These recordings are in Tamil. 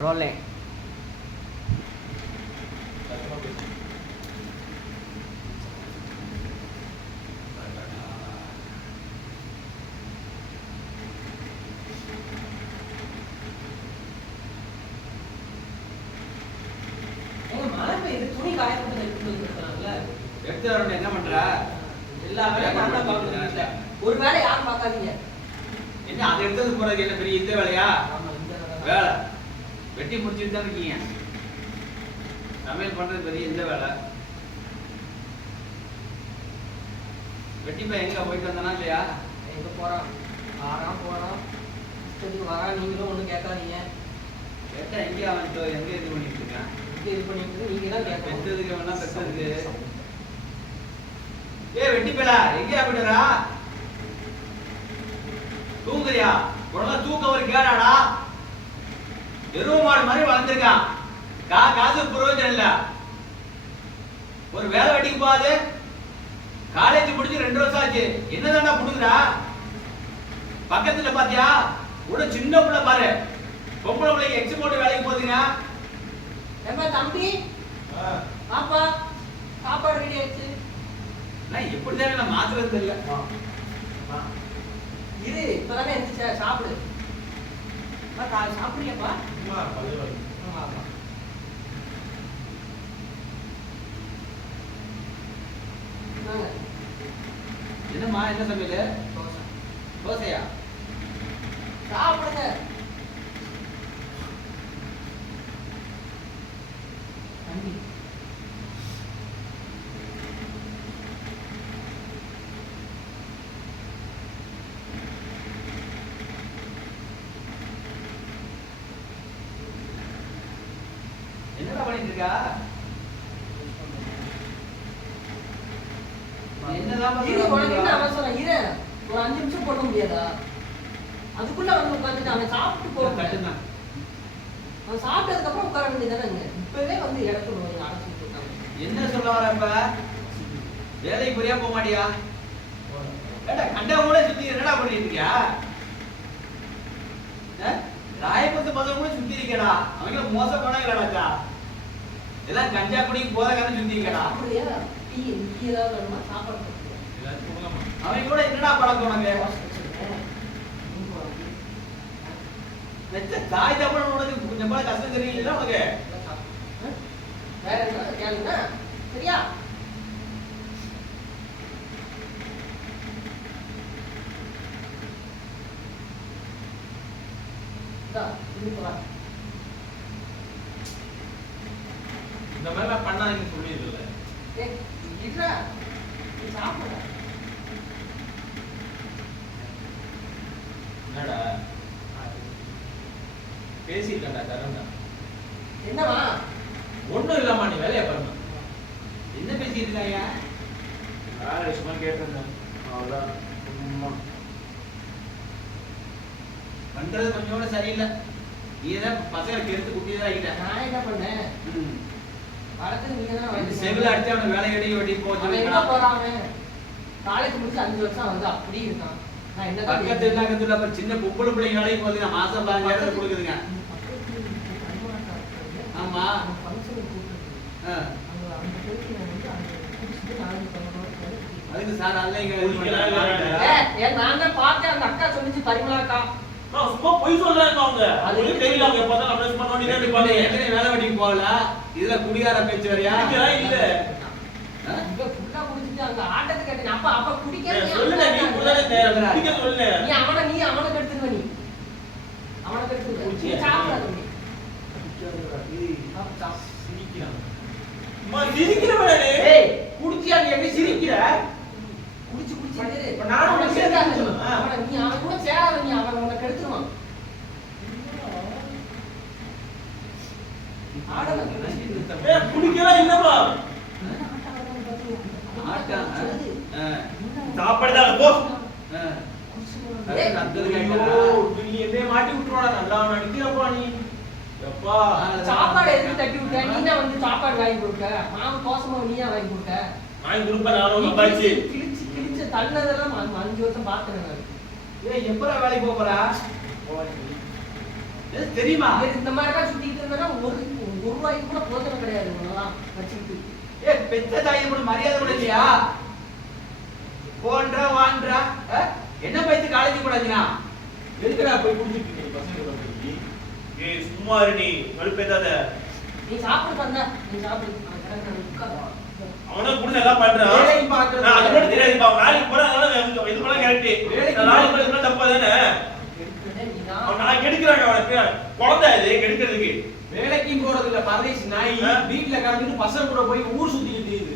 Rolling. என்ன பண்ற? எல்லா வேலையும் நான் தான் பார்க்கணும். ஒரு வேலை யாரும் பார்க்காதீங்க. என்ன அதை எடுத்தது போறதுக்கு என்ன பெரிய இந்த வேலையா? வேலை வெட்டி முடிச்சுட்டு தான் இருக்கீங்க. சமையல் பண்றது பெரிய இந்த வேலை. வெட்டி போய் எங்க போயிட்டு வந்தானா இல்லையா? எங்க போறான்? ஆறாம் போறான். இஷ்டத்துக்கு வரா, நீங்களும் ஒன்றும் கேட்காதீங்க. கேட்டா எங்கேயா வந்துட்டு எங்க இது பண்ணிட்டு இருக்கேன்? இங்கே இது பண்ணிட்டு நீங்க தான் கேட்கணும். பெற்றதுக்கு வேணா பெற்றதுக்கு. வெட்டி பேலா எங்கேயா போயிட்டுறா? தூங்குறியா? உடனே தூக்கம் ஒரு கேடாடா. எருவ மாடு மாதிரி வளர்ந்துருக்கான். காசு பிரயோஜனம் இல்ல. ஒரு வேலை வெட்டிக்கு போகாது. காலேஜ் முடிச்சு 2 வருஷம் ஆச்சு. என்னதான்டா புடுங்குறா? பக்கத்துல பாத்தியா? ஒரு சின்ன புள்ள பாரு. பொம்பளை பிள்ளைக்கு எக்ஸ் போட்டு வேலைக்கு போகுதுங்க. ஏம்பா தம்பி, பாப்பா சாப்பாடு ரெடி ஆயிடுச்சு. நான் எப்படிதான் நான் மாத்துறது இல்ல. இரு, இப்பதானே எந்திரிச்ச, சாப்பிடு. சாப்பிடுறியாப்பா? என்னம்மா, என்ன சமையல்? தோசையா? சாப்பிடுங்க. என்னடா பண்ணிட்டு இருக்கா? என்னதான் இரு, உனக்கு என்ன அவசரம்? இரு, ஒரு 5 நிமிஷம் போட முடியாதா? அதுக்குள்ள வந்து உட்காந்துட்டு அவன் சாப்பிட்டு போக. அவன் சாப்பிட்டதுக்கு அப்புறம் உட்கார வேண்டியதானே. இப்பவே வந்து இடத்துல அடைச்சிட்டு இருக்காங்க. என்ன சொல்ல வர? இப்ப வேலைக்கு புரியா போக மாட்டியா? ஏடா கண்டா கூட சுத்தி என்னடா பண்ணிட்டு இருக்கியா? ராயபுரத்து பசங்க கூட சுத்தி இருக்கடா. அவங்க மோசம் பண்ணாங்களாடா. எல்லாம் கஞ்சா குடிக்கு போதக்காரன் சுத்தி இருக்கடா. அப்படியே டீ ஏதாவது வேணுமா? சாப்பாடு அவங்க கூட என்னடா பழக்கம் உனக்கு? தாய் தப்பன உனக்கு கொஞ்சம் கூட கஷ்டம் தெரியல உனக்கு. வேற என்ன கேளுங்க, சரியா? இந்த மாதிரி பண்ணாதீங்க சொல்லிடுல. என்னடா பேசிட்டா தரண்டா? என்னவா? ஒண்ணும் இல்லம்மா, நீ வேலையை பாருங்க. என்ன பேசிட்டு இருக்காயா? சும்மா கேட்டிருந்தேன், அவ்வளவுதான். சும்மா பண்றது கொஞ்சம் கூட சரியில்லை. நீ தான் பசங்களுக்கு எடுத்து குட்டியதான் ஆகிட்ட. நான் என்ன பண்ணேன்? வளர்த்து நீங்க தான் செவில அடிச்சு அவனுக்கு வேலை எடி வெட்டி போறாங்க. காலேஜ் முடிச்சு 5 வருஷம் வந்து அப்படி இருக்கான். நான் என்ன பக்கத்துல சின்ன பொம்பளை பிள்ளைங்க வேலைக்கு போகுதுங்க. மாசம் 15,000 கொடுக்குதுங்க. ஆமா, அதுக்கு சார் அல்லைங்க. நான் தான் பார்த்தேன், அந்த அக்கா சொல்லிச்சு பரிமளாக்கா. சும்மா போய் சொல்றாங்க அவங்க. அது தெரியல, அவங்க எப்பதான் நம்ம பண்ண வேண்டியதா இருப்பாங்க. ஏற்கனவே வேலை வெட்டிக்கு போகல. இதுல குடிகார பேச்சு வரையா? இல்ல இங்க ஃபுல்லா குடிச்சிட்டு அந்த ஆட்டத்தை கேட்டேன். அப்ப குடிக்க சொல்லுங்க, நீ குடிக்கவே தேவையில்லை. குடிக்க சொல்லு. நீ அவனை கெடுத்துருவ. நீ அவனை கெடுத்துருவ. நீ சாப்பிடாத. சிரிக்கிறவனே. ஏய், குடிச்சியா நீ எப்படி சிரிக்கிற? குடிச்சு இப்ப நானும் அவனை நீ அவன் கூட சேராத. நீ அவனை கெடுத்துருவான். குடிக்கலாம் இல்லப்பா. சாப்பாடுதான் போ. நீ என்ன மாட்டி விட்டுருவாடா. நல்லா நடிக்கிறப்பா நீ. எப்பா சாப்பாடு எதுக்கு தட்டி விட்ட? நீனா வந்து சாப்பாடு வாங்கி கொடுக்க. மாவு கோசமா நீயா வாங்கி கொடுக்க. வாங்கி கொடுப்ப நானும் அப்பாச்சி. கிழிச்சு தள்ளதெல்லாம் 5 வருஷம் பார்த்தேன் நான். எப்படா வேலைக்கு போறா? தெரியுமா? இந்த மாதிரி எல்லாம் சுத்திட்டு இருந்தா ஒரு ரூபாய்க்கு கூட போதனை கிடையாது இவங்கெல்லாம் வச்சுக்கிட்டு. பெத்த தாயை கூட மரியாதை கூட இல்லையா? போன்றா வான்றா என்ன பைத்து காலேஜ் கூடாதுனா எதுக்குடா போய் குடிச்சிட்டு இருக்கீங்க பசங்க கூட போய்? ஏய் சும்மா இரு நீ கழுப்பேத்தாத. நீ சாப்பிட்டு பண்ண நீ சாப்பிடு உட்காரு. அவன கூட நல்லா பண்றான். வேலைக்கு பார்க்கறது. நான் அது கூட தெரியாதுப்பா. வேலைக்கு போறதால இது பண்ண கரெக்ட். வேலைக்கு நாளைக்கு போறது கூட தப்பா தானே? நீதான் அவன் நான் கெடுக்குறாங்க அவனுக்கு. குழந்தை இது கெடுக்கிறதுக்கு. வேலைக்கும் போறது இல்ல பரதேசி நாய். வீட்ல கடந்துட்டு பசங்க கூட போய் ஊர் சுத்திட்டு தெரியுது.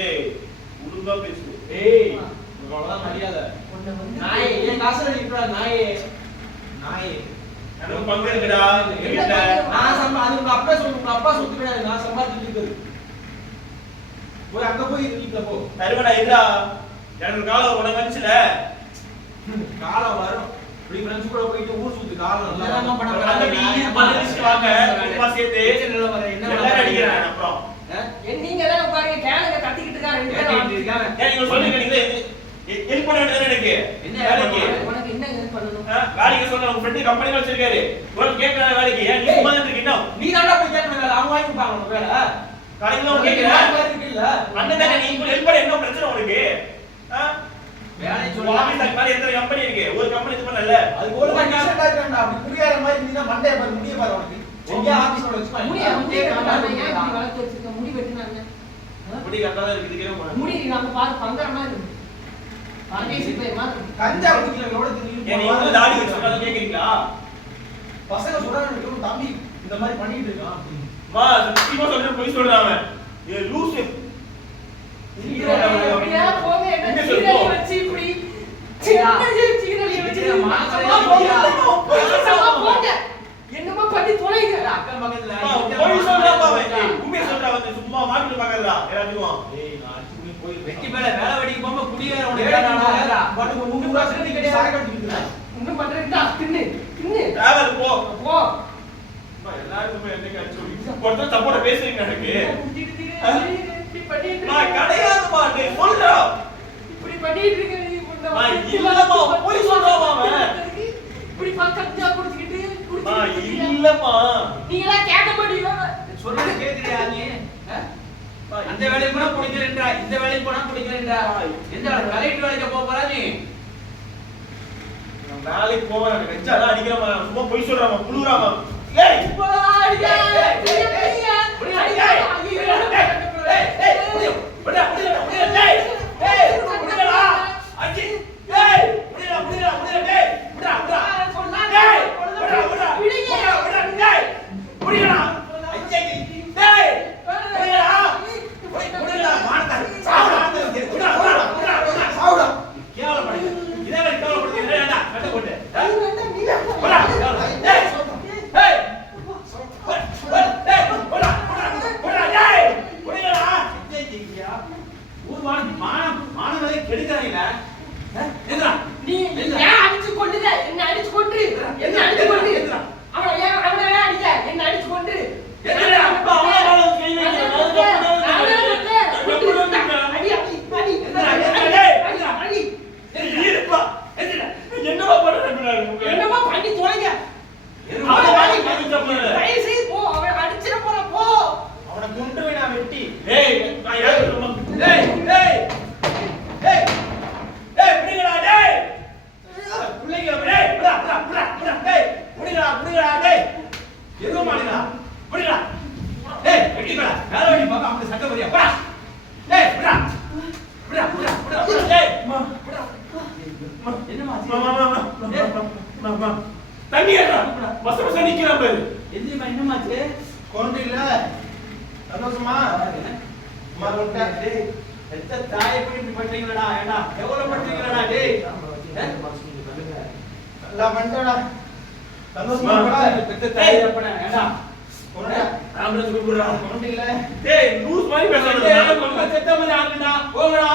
ஏய் ஒழுங்கா பேசு. ஏய் அவ்வளவுதான் மரியாதை. உன்னை வந்து நாயே ஏன் காசு அடிக்கிறா நாயே? நாயே எனக்கு பங்கு இருக்குடா. என்ன வீட்ல பங்கு? அது உங்க அப்பா சொல்லு, உங்க அப்பா சொத்து கிடையாது. நான் சம்பாதிச்சிட்டு இருக்குது. போய் அங்க போய் வீட்டுல போ. தருவடா இதா. எனக்கு காலம் உனக்கு வந்துச்சுல. காலம் வரும். இப்படி ஃப்ரெண்ட்ஸ் கூட போயிட்டு ஊர் சுத்தி காலம் என்னதான் நல்லா பண்ண அந்த வீதி பண்ணிட்டு வாங்க. குடும்பமா சேர்த்து எல்லாரும் அடிக்கிறாங்க அப்புறம். நீங்க எல்லாம் பாருங்க கேளுங்க கத்திக்கிட்டு இருக்கா ரெண்டு பேரும். ஏன் நீங்க சொல்லுங்க நீங்க ஹெல்ப் பண்ண வேண்டியது எனக்கு. என்ன வேலைக்கு உனக்கு என்ன ஹெல்ப் பண்ணணும்? வேலைக்கு சொன்ன உங்க ஃப்ரெண்ட் கம்பெனி வச்சிருக்காரு. ஒரு கேக்குறாங்க வேலைக்கு. ஏன் நீ சும்மா இருக்கீங்க இன்னும்? நீ தான்டா போய் கேட்கணும். அவங்க வாங்கி கொடுப்பாங்க உனக்கு வேலை. கடையில வந்து கேக்குறேன். இருக்குல்ல. அண்ணன் தானே நீ ஹெல்ப் பண்ண என்ன பிரச்சனை உனக்கு? வேலை உன் சொல்லி ஆபீஸ்ல மாதிரி எத்தனை கம்பெனி இருக்கு? ஒரு கம்பெனி இது பண்ணல. அது ஒரு டீசெண்டா இருக்கா? அப்படி புரியாத மாதிரி இருந்தீனா மண்டைய பாரு முடிய பாரு உனக்கு. எங்க ஆபீஸ்ல வச்சுப்பா. முடி வளர்த்து வச்சிருக்க முடி வெட்டினாங்க. முடி கட்டாத இருக்குதுக்கே போறேன். முடி நம்ம பாரு பங்கற மாதிரி இருக்கு. பரதேசி போய் மாதிரி. கஞ்சா குடிக்கிறவங்களோட திடீர்னு ஏன் நீங்க வந்து தாடி வச்சிருக்காத கேக்குறீங்களா? பசங்க சொல்றாங்க தம்பி இந்த மாதிரி பண்ணிட்டு இருக்கான். மா சத்தியமா சொல்றேன் போய் சொல்றான் அவன். ஏ லூசு. அப்படியே போங்க என்ன இங்க சீரலி சொல்லு. வச்சு இப்படி சின்ன சீரலி வச்சு மாசமா போங்க. என்னமா பண்ணி தொலைங்க. அக்கம் பக்கத்துல போய் சொல்றான் அவன். உண்மையை சொல்றான் வந்து சும்மா மாட்டிட்டு பாக்கறா எல்லாத்தையும். ஏய் நான் அடிச்சு போய் வெட்டி மேல வேலை வெடிக்கு போக குடியார உனக்கு உனக்கு வேணாடா. பட் உங்க 3 வருஷம் நீ கிடையாது சாக கட்டிட்டு இன்னும் பண்றேன்டா தின்னு தின்னு டிராவல் போ. போ. அம்மா எல்லாரும் போய் என்ன கடிச்சு ஒருத்தர் தப்போட பேசுறீங்க எனக்கு. இப்படி பண்ணிட்டு நான் கிடையாதுமா நீ சொல்றா. இப்படி பண்ணிட்டு இருக்க நீ முன்ன மா, இல்லம்மா, போய் சொல்றாமா அவன். இப்படி கஞ்சா குடிச்சிட்டு மா இல்லம்மா. நீங்க எல்லாம் கேட்க மாட்டீங்களா? சொல்றது கேக்குறியா நீ? அந்த வேலைக்கு போனா பிடிக்கிறேன்றா, இந்த வேலைக்கு போனா பிடிக்கிறேன்றா. எந்த வேலை? கலெக்டர் வேலைக்கு போக போறா நீ? நான் வேலைக்கு போறேன். வெச்சாதான் அடிக்கிறமா. சும்மா போய் சொல்றாமா. புழுறாமா. ஏய் நீ ஏன் அடிச்சு கொண்டுத? என்ன அடிச்சு கொன்று. என்ன அடிச்சு கொன்று. அவன ஏன் அவன ஏன் அடிச்ச? என்ன அடிச்சு கொன்று. என்னமா பண்ற? என்னமா பண்ணி தொலைங்க. தயவு செய்து போ. அவன் அடிச்சிட போற போ. அவனை கொண்டு போய் நான் வெட்டி. ஏய் நான் யாரு ஏய் ஏய் ஏய் ஏய் புடிங்கடா டேய். புள்ளைங்க டேய் புடா புடா புடா புடா டேய் புடிங்கடா டேய். எதுவும் மாட்டா புடிங்கடா. டேய் வெட்டிடா வேலை வெடி பார்க்க அப்படி சட்டை வரியா போடா. டேய் புடா புடா புடா புடா டேய் புடா என்னமா மாமா தண்ணி ஏறா. மசமச நிக்கிறான் பாரு. எந்திரிமா என்னமாச்சு? கொண்டு இல்ல சந்தோஷமா மறந்துட்ட. டேய் எத்த தாயை போய் இப்படி பண்றீங்களடா? ஏடா எவ்வளவு பண்றீங்களடா டேய்? நல்லா பண்ணிட்டடா. சந்தோஷமா மா, இருக்கடா. பெத்த தாயை அப்பன ஏடா கொண்டு ஆம்புலன்ஸ் கூப்பிடுறான். கொண்டு இல்ல டேய் லூஸ் மாதிரி பேசாத. ரொம்ப செத்த மாதிரி ஆகுடா. போங்கடா.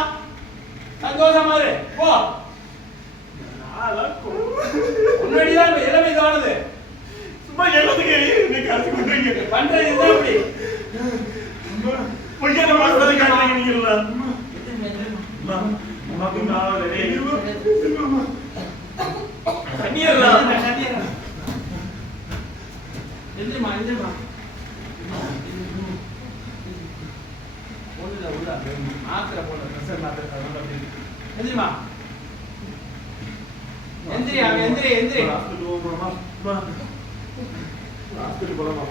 சந்தோஷமா இரு. போ. முன்னாடிதான் எல்லாமே இதானது. சும்மா எல்லாத்துக்கும் நீ காசு கொடுக்குறீங்க. பண்றது இதுதான் இப்படி. பொய்யான மாசத்தை காட்டுறீங்க நீங்களா? அம்மாக்கு நான் தண்ணியர்லாம் எந்திரிமா எந்திரிமா ஒண்ணுல உள்ள மாத்திரை போட பிரஷர் மாத்திரை அதனால அப்படி எந்திரிமா எந்திரி அவன் எந்திரி எந்திரி ஹாஸ்பிடல் போறோமா ஹாஸ்பிடல் போறோமா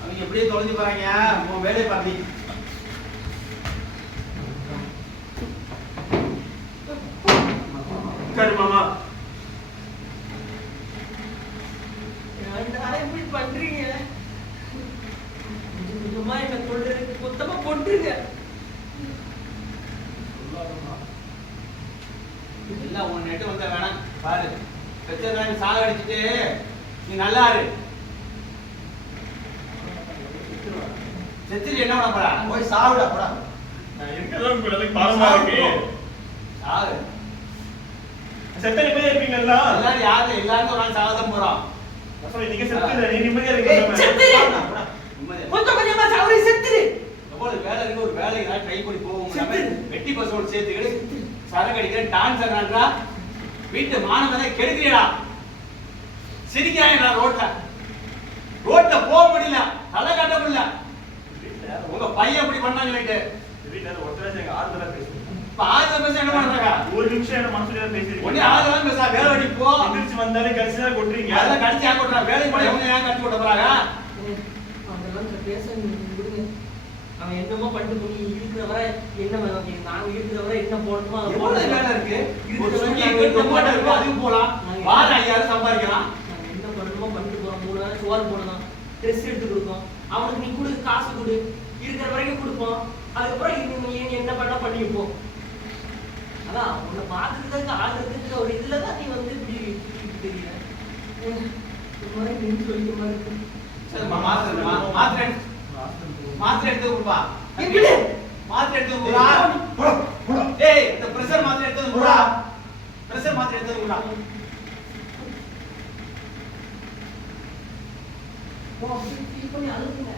அவங்க எப்படியே தொலைஞ்சு போறாங்க உன் வேலையை பார்த்தி சரி மாமா ஏன்டா இப்படி பண்றீங்க கொஞ்சமா என்ன சொல்றது மொத்தமா கொண்டுருங்க எல்லாம் உன் நெட்டு வந்த வேணாம் பாரு பெற்றதான் சாக அடிச்சுட்டு நீ நல்லா இரு செத்துட்டு என்ன பண்ண போறா போய் சாவுடா போடா நான் இருக்கதான் உங்களுக்கு பாவமா இருக்கு சாவு செத்தனை பேர் இருப்பீங்களா எல்லாரும் யாரு எல்லாரும் ஒரு நாள் சாவதான் போறோம் அப்ப நீங்க செத்து நீ நிம்மதியா ஏய், இருக்கீங்க செத்துரு. நிம்மதியா கொஞ்சம் கொஞ்சமா சாவரி செத்துரு எவ்வளவு வேலை இருக்கு ஒரு வேலை ஏதாவது ட்ரை பண்ணி போவோம் செத்து. வெட்டி பசோடு சேர்த்துக்கிட்டு சரக்கு அடிக்கிறேன் டான்ஸ் ஆடுறான்றா வீட்டு மானவரை கெடுக்கிறீடா சிரிக்கிறாங்க ரோட்ல போக முடியல தலை காட்ட முடியல உங்க பையன் அப்படி பண்ணான்னு சொல்லிட்டு வீட்டுல ஒருத்தர் எங்க ஆறுதலா பேசுறேன் இப்ப ஆயிரம் பேச என்ன பண்றாங்க ஒரு நிமிஷம் என்ன மனசுல பேசிருக்கீங்க ஒண்ணே ஆயிரம் பேச வேலை வெட்டி போ எந்திரிச்சு வந்தாலே கடைசியா கொட்டுறீங்க அதெல்லாம் கடிச்சு ஏன் கொட்டுறா வேலைக்கு போய் எவங்க ஏன் கடிச்சு கொட்ட போறாங்க அதெல்லாம் பேச விடுங்க அவன் என்னமோ பண்ணிட்டு போய் இருக்கிறவரை என்ன வேணும் நாங்க இருக்கிறவரை என்ன போடணுமோ அதை எவ்வளவு போடுங்க. வேலை இருக்கு ஒரு இருக்கிற சுங்கி நாங்க கட்டு என்ன போட்டா இருக்கும் பண்ணணுமோ அதுவும் போலாம் வார 5000 சம்பாதிக்கலாம் நாங்க என்ன பண்ணணுமோ பண்ணிட்டு போறோம் 3 வேளை சோறு போடணும் ட்ரெஸ் எடுத்து கொடுப்போம் அவனுக்கு நீ கொடு காசு கொடு இருக்கிற வரைக்கும் கொடுப்போம் அதுக்கப்புறம் நீ என்ன பண்ணா பண்ணிப்போ அதான் உன்னை பார்த்துக்கிறதுக்கு ஆள் இருக்கிற ஒரு இதுல தான் நீ வந்து இப்படி தெரியல இந்த மாதிரி நீ சொல்லிக்க மாதிரி இருக்கு சரி மாத்திரை மாத்திரை எடுத்து கொடுப்பா எப்படி மாத்திரை எடுத்து கொடுடா டேய் இந்த பிரஷர் மாத்திரை எடுத்து கொடுடா பிரஷர் மாத்திரை எடுத்து கொடுடா அப்படி ஃபீல் பண்ணி அழுகுங்க